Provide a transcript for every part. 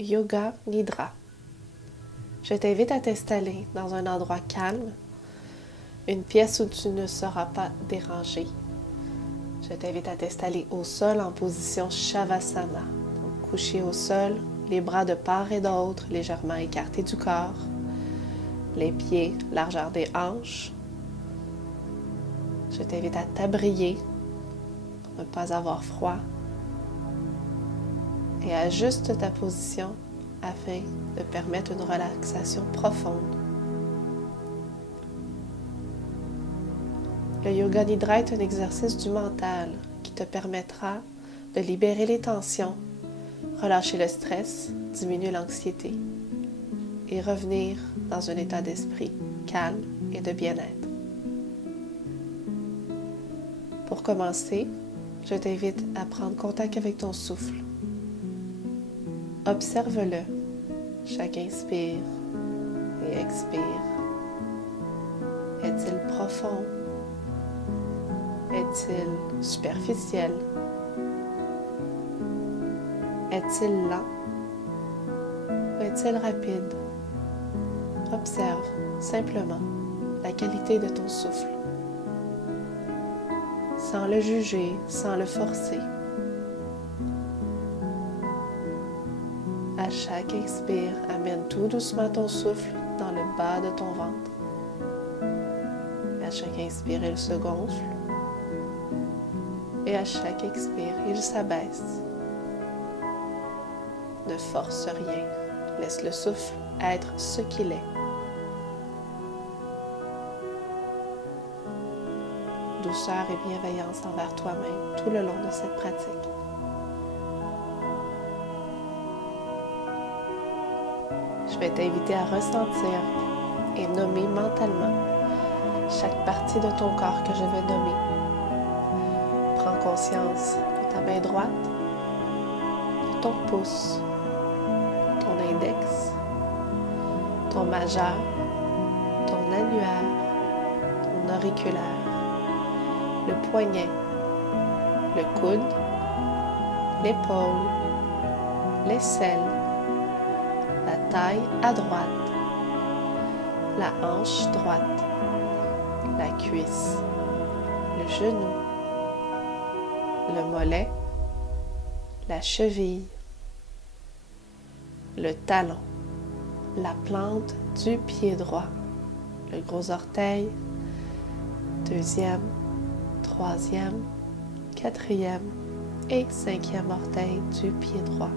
Yoga Nidra. Je t'invite à t'installer dans un endroit calme, une pièce où tu ne seras pas dérangé. Je t'invite à t'installer au sol en position Shavasana. Donc, couché au sol, les bras de part et d'autre, légèrement écartés du corps, les pieds, largeur des hanches. Je t'invite à t'abrier pour ne pas avoir froid et ajuste ta position afin de permettre une relaxation profonde. Le Yoga Nidra est un exercice du mental qui te permettra de libérer les tensions, relâcher le stress, diminuer l'anxiété et revenir dans un état d'esprit calme et de bien-être. Pour commencer, je t'invite à prendre contact avec ton souffle. Observe-le. Chaque inspire et expire. Est-il profond? Est-il superficiel? Est-il lent? Ou est-il rapide? Observe simplement la qualité de ton souffle, sans le juger, sans le forcer. À chaque expire, amène tout doucement ton souffle dans le bas de ton ventre. À chaque inspire, il se gonfle. Et à chaque expire, il s'abaisse. Ne force rien. Laisse le souffle être ce qu'il est. Douceur et bienveillance envers toi-même tout le long de cette pratique. Je vais t'inviter à ressentir et nommer mentalement chaque partie de ton corps que je vais nommer. Prends conscience de ta main droite, de ton pouce, ton index, ton majeur, ton annulaire, ton auriculaire, le poignet, le coude, l'épaule, l'aisselle, la taille à droite, la hanche droite, la cuisse, le genou, le mollet, la cheville, le talon, la plante du pied droit, le gros orteil, deuxième, troisième, quatrième et cinquième orteil du pied droit.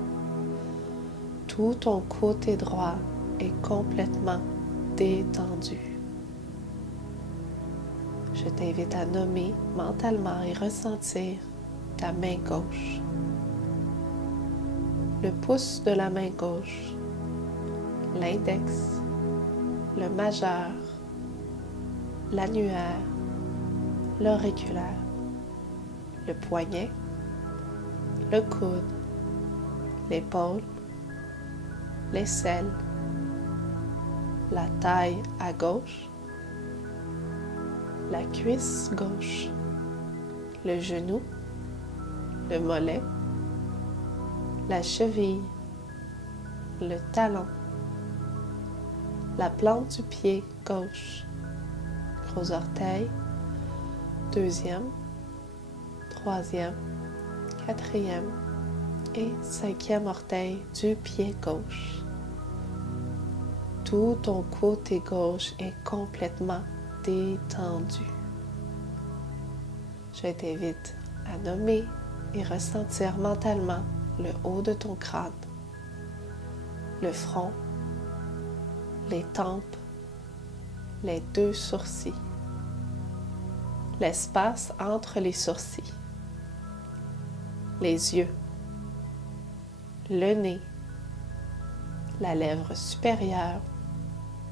Tout ton côté droit est complètement détendu. Je t'invite à nommer mentalement et ressentir ta main gauche. Le pouce de la main gauche, l'index, le majeur, l'annulaire, l'auriculaire, le poignet, le coude, l'épaule, l'aisselle, la taille à gauche, la cuisse gauche, le genou, le mollet, la cheville, le talon, la plante du pied gauche, gros orteil, deuxième, troisième, quatrième et cinquième orteil du pied gauche. Tout ton côté gauche est complètement détendu. Je t'invite à nommer et ressentir mentalement le haut de ton crâne, le front, les tempes, les deux sourcils, l'espace entre les sourcils, les yeux, le nez, la lèvre supérieure,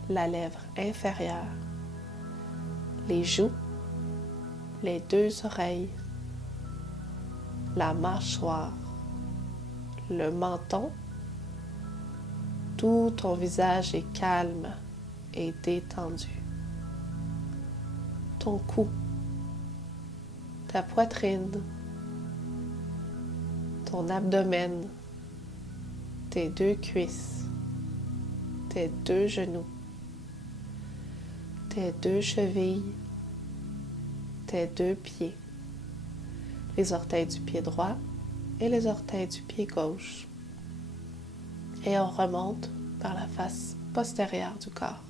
la lèvre inférieure, les joues, les deux oreilles, la mâchoire, le menton. Tout ton visage est calme et détendu. Ton cou, ta poitrine, ton abdomen, tes 2 cuisses, tes 2 genoux, tes 2 chevilles, tes 2 pieds, les orteils du pied droit et les orteils du pied gauche. Et on remonte par la face postérieure du corps.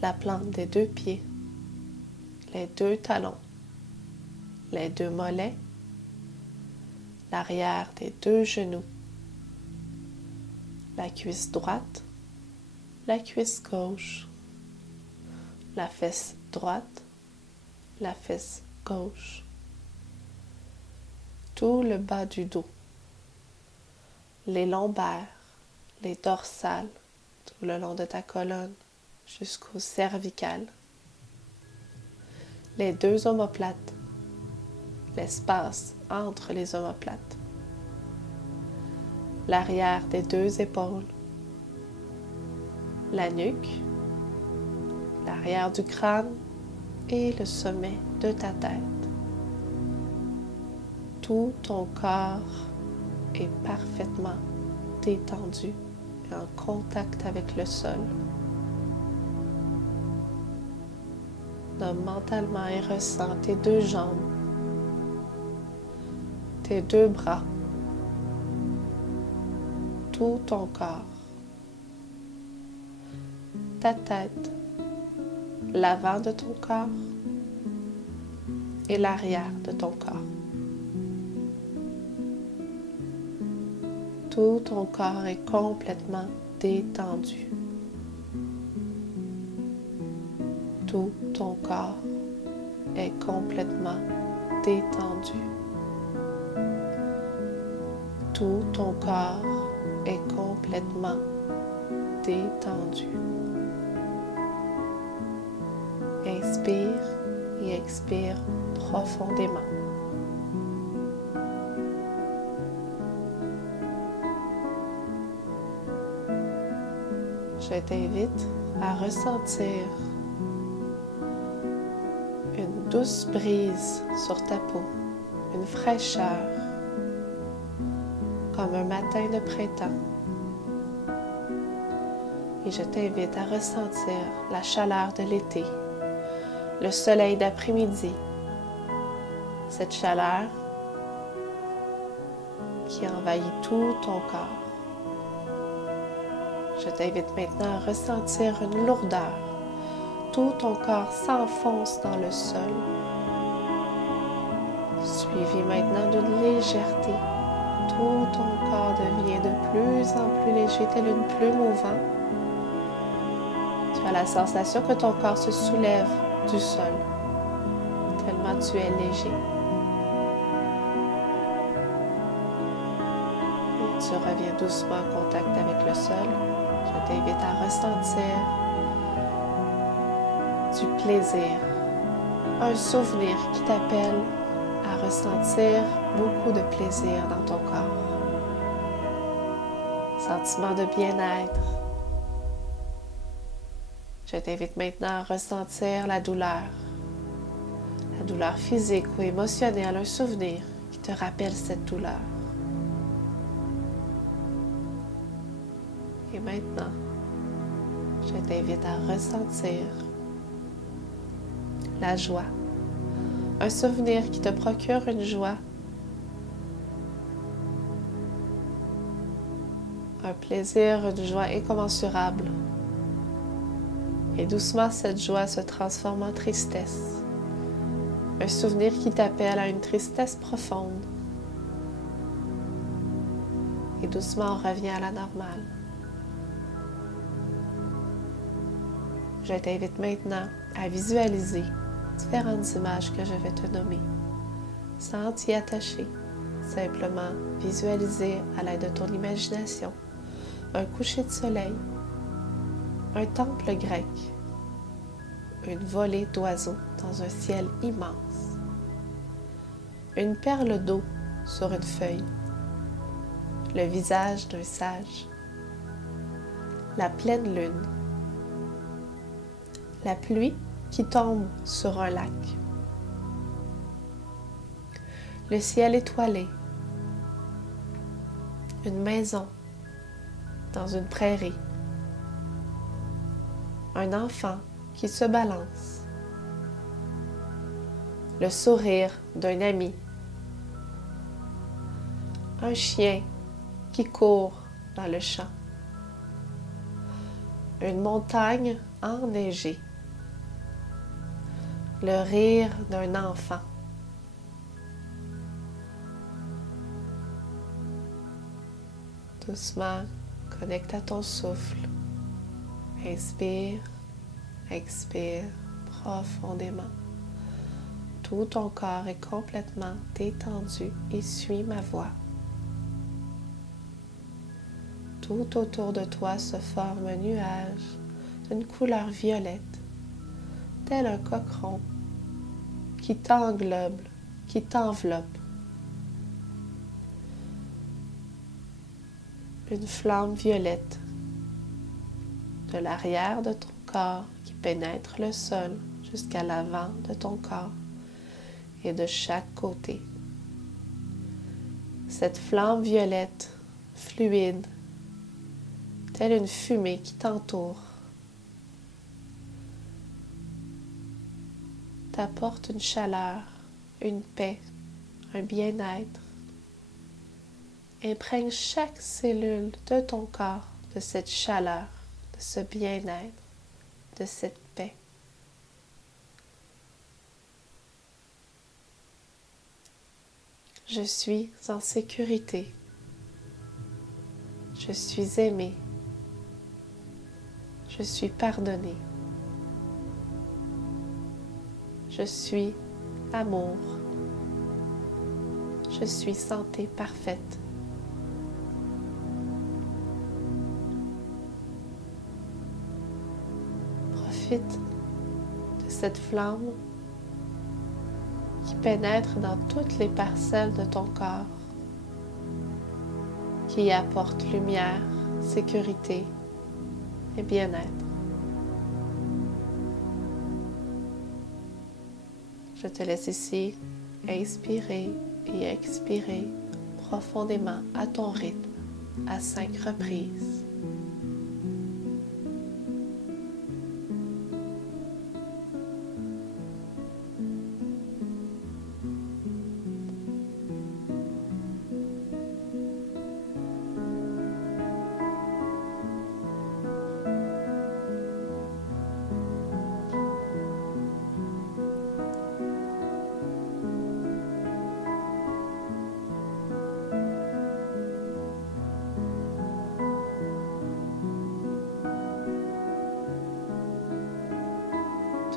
La plante des 2 pieds, les 2 talons, les 2 mollets, l'arrière des 2 genoux, la cuisse droite, la cuisse gauche, la fesse droite, la fesse gauche, tout le bas du dos, les lombaires, les dorsales, tout le long de ta colonne jusqu'aux cervicales, les 2 omoplates, l'espace entre les omoplates, l'arrière des 2 épaules, la nuque, l'arrière du crâne et le sommet de ta tête. Tout ton corps est parfaitement détendu et en contact avec le sol. Nomme mentalement et ressens tes 2 jambes, tes 2 bras, tout ton corps, ta tête, l'avant de ton corps et l'arrière de ton corps. Tout ton corps est complètement détendu. Tout ton corps est complètement détendu. Tout ton corps est complètement détendu. Inspire et expire profondément. Je t'invite à ressentir une douce brise sur ta peau, une fraîcheur, comme un matin de printemps. Et je t'invite à ressentir la chaleur de l'été, le soleil d'après-midi, cette chaleur qui envahit tout ton corps. Je t'invite maintenant à ressentir une lourdeur. Tout ton corps s'enfonce dans le sol, suivi maintenant d'une légèreté. Tout ton corps devient de plus en plus léger, tel une plume au vent. Tu as la sensation que ton corps se soulève du sol, tellement tu es léger. Et tu reviens doucement en contact avec le sol. Je t'invite à ressentir du plaisir, un souvenir qui t'appelle à ressentir beaucoup de plaisir dans ton corps. Sentiment de bien-être. Je t'invite maintenant à ressentir la douleur physique ou émotionnelle, un souvenir qui te rappelle cette douleur. Et maintenant, je t'invite à ressentir la joie, un souvenir qui te procure une joie, un plaisir, une joie incommensurable. Et doucement, cette joie se transforme en tristesse, un souvenir qui t'appelle à une tristesse profonde. Et doucement, on revient à la normale. Je t'invite maintenant à visualiser différentes images que je vais te nommer, sans t'y attacher. Simplement visualiser à l'aide de ton imagination un coucher de soleil, un temple grec, une volée d'oiseaux dans un ciel immense, une perle d'eau sur une feuille, le visage d'un sage, la pleine lune, la pluie qui tombe sur un lac, le ciel étoilé, une maison dans une prairie, un enfant qui se balance, le sourire d'un ami, un chien qui court dans le champ, une montagne enneigée, le rire d'un enfant. Doucement, connecte à ton souffle. Inspire, expire profondément. Tout ton corps est complètement détendu et suis ma voix. Tout autour de toi se forme un nuage d'une couleur violette, tel un coqueron qui t'englobe, qui t'enveloppe. Une flamme violette de l'arrière de ton corps qui pénètre le sol jusqu'à l'avant de ton corps et de chaque côté. Cette flamme violette, fluide, telle une fumée qui t'entoure, t'apporte une chaleur, une paix, un bien-être. Imprègne chaque cellule de ton corps de cette chaleur, de ce bien-être, de cette paix. Je suis en sécurité. Je suis aimée. Je suis pardonnée. Je suis amour. Je suis santé parfaite. Profite de cette flamme qui pénètre dans toutes les parcelles de ton corps, qui apporte lumière, sécurité et bien-être. Je te laisse ici inspirer et expirer profondément à ton rythme à 5 reprises.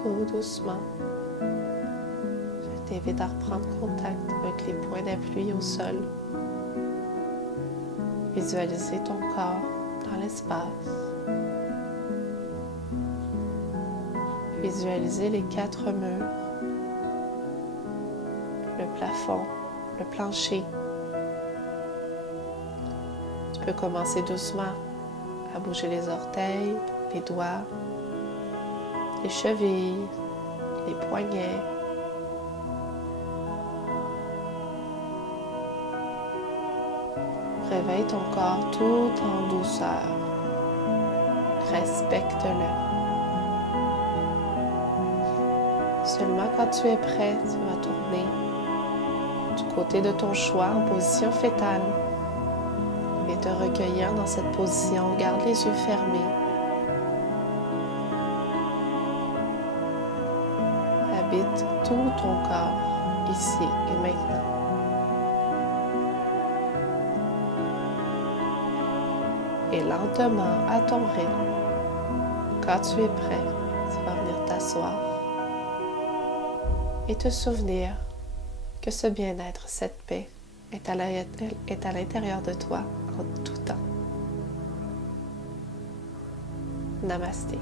Tout doucement, je t'invite à reprendre contact avec les points d'appui au sol. Visualiser ton corps dans l'espace. Visualiser les 4 murs, le plafond, le plancher. Tu peux commencer doucement à bouger les orteils, les doigts, les chevilles, les poignets. Réveille ton corps tout en douceur. Respecte-le. Seulement quand tu es prêt, tu vas tourner du côté de ton choix en position fétale et te recueillir dans cette position. Garde les yeux fermés. Habite tout ton corps, ici et maintenant. Et lentement, à ton rythme, quand tu es prêt, tu vas venir t'asseoir et te souvenir que ce bien-être, cette paix, est à l'intérieur de toi en tout temps. Namasté.